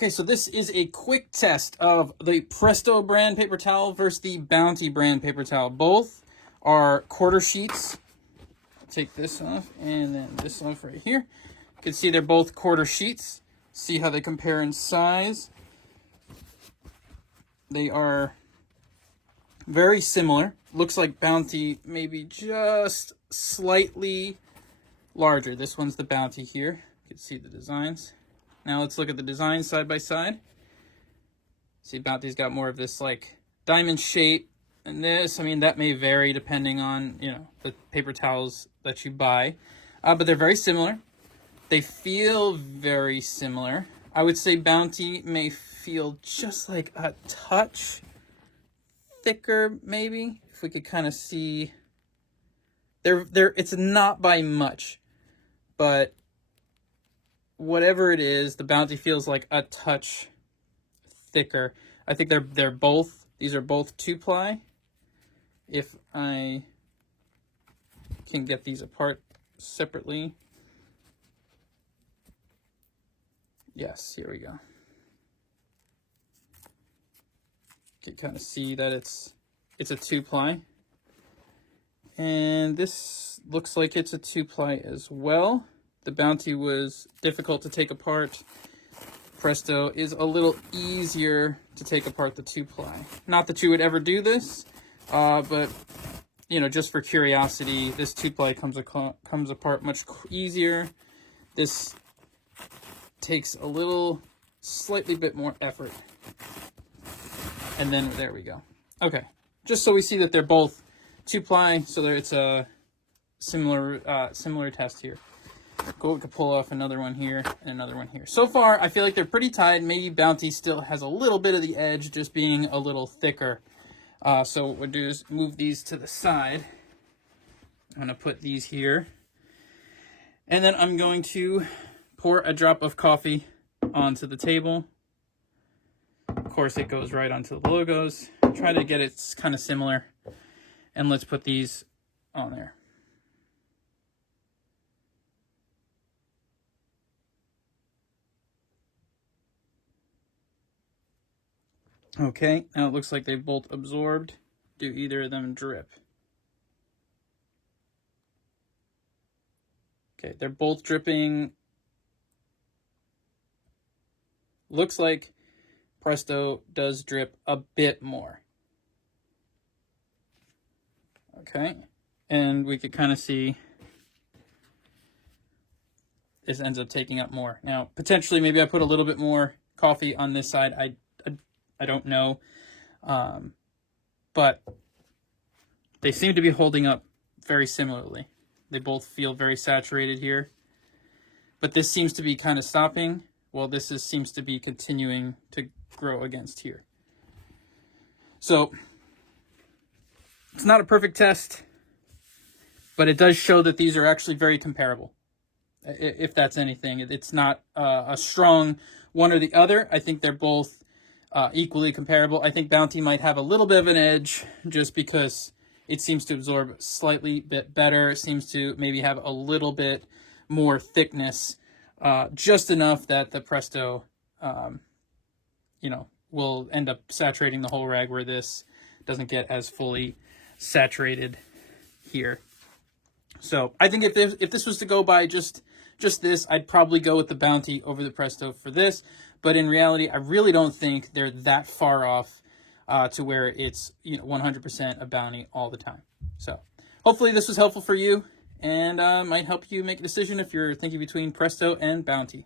Okay, so this is a quick test of the Presto brand paper towel versus the Bounty brand paper towel. Both are quarter sheets. Take this off and then this off right here. You can see they're both quarter sheets. See how they compare in size. They are very similar. Looks like Bounty maybe just slightly larger. This one's the Bounty here. You can see the designs. Now let's look at the design side by side. See, Bounty's got more of this like diamond shape, and this, I mean, that may vary depending on, you know, the paper towels that you buy, but they're very similar. They feel very similar. I would say Bounty may feel just like a touch thicker, maybe, if we could kind of see. It's not by much, but whatever it is, the Bounty feels like a touch thicker. I think these are both 2-ply. If I can get these apart separately. Yes, here we go. You can kind of see that it's a 2-ply. And this looks like it's a 2-ply as well. The Bounty was difficult to take apart. Presto is a little easier to take apart the 2-ply. Not that you would ever do this, but, you know, just for curiosity, this 2-ply comes apart much easier. This takes a slightly bit more effort. And then there we go. Okay, just so we see that they're both 2-ply, so it's a similar test here. We could pull off another one here and another one here. So far, I feel like they're pretty tied. Maybe Bounty still has a little bit of the edge, just being a little thicker. So what we'll do is move these to the side. I'm going to put these here. And then I'm going to pour a drop of coffee onto the table. Of course, it goes right onto the logos. Try to get it kind of similar. And let's put these on there. Okay, now it looks like they both absorbed. Do either of them drip? Okay, they're both dripping. Looks like Presto does drip a bit more. Okay, and we could kind of see this ends up taking up more. Now, potentially, maybe I put a little bit more coffee on this side. I don't know, but they seem to be holding up very similarly. They both feel very saturated here, but this seems to be kind of stopping, while this seems to be continuing to grow against here. So it's not a perfect test, but it does show that these are actually very comparable. If that's anything, it's not a strong one or the other. I think they're both equally comparable. I think Bounty might have a little bit of an edge just because it seems to absorb slightly bit better. It seems to maybe have a little bit more thickness, just enough that the Presto, will end up saturating the whole rag, where this doesn't get as fully saturated here. So I think if this was to go by just this, I'd probably go with the Bounty over the Presto for this. But in reality, I really don't think they're that far off to where it's 100% a Bounty all the time. So hopefully this was helpful for you and might help you make a decision if you're thinking between Presto and Bounty.